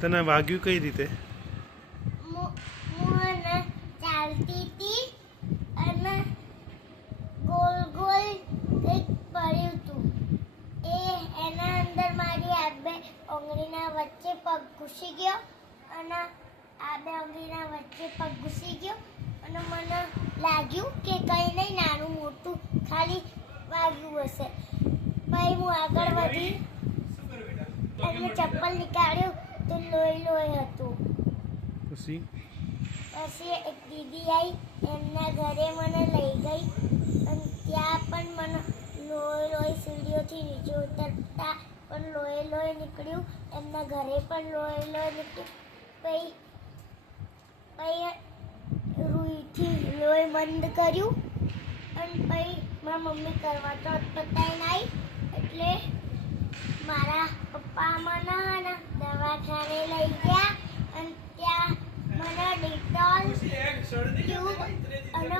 તને વાગ્યું કઈ રીતે? હું ચાલતી હતી અને ગોલ ગોલ કંઈક પડ્યું હતું. એના અંદર મારી આ બે આંગળીના વચ્ચે પગ ઘૂસી ગયો અને આ બે આંગળીના વચ્ચે પગ ઘૂસી ગયો અને મને લાગ્યું કે કંઈ નહીં, નાનું મોટું ખાલી વાગ્યું હશે. પછી હું આગળ વધી અને ચપ્પલ નીકાળ્યું તો લોહી લોહી હતું. પછી એક દીદી આવી, એમના ઘરે મને લઈ ગઈ અને ત્યાં પણ મને લોહી લોહી સીડીઓથી નીચે ઉતરતા પણ લોહી લોહી નીકળ્યું. એમના ઘરે પણ લોહી લોહી નીકળ્યું. પછી રૂઈથી લોહી બંધ કર્યું અને પછી મારા મમ્મી કરવા ચોથ પતાવીને આવી એટલે મારા પપ્પા મને દવાખાને લઈ ગયા અને ત્યાં મને ડિટોલ ટ્યુબ અને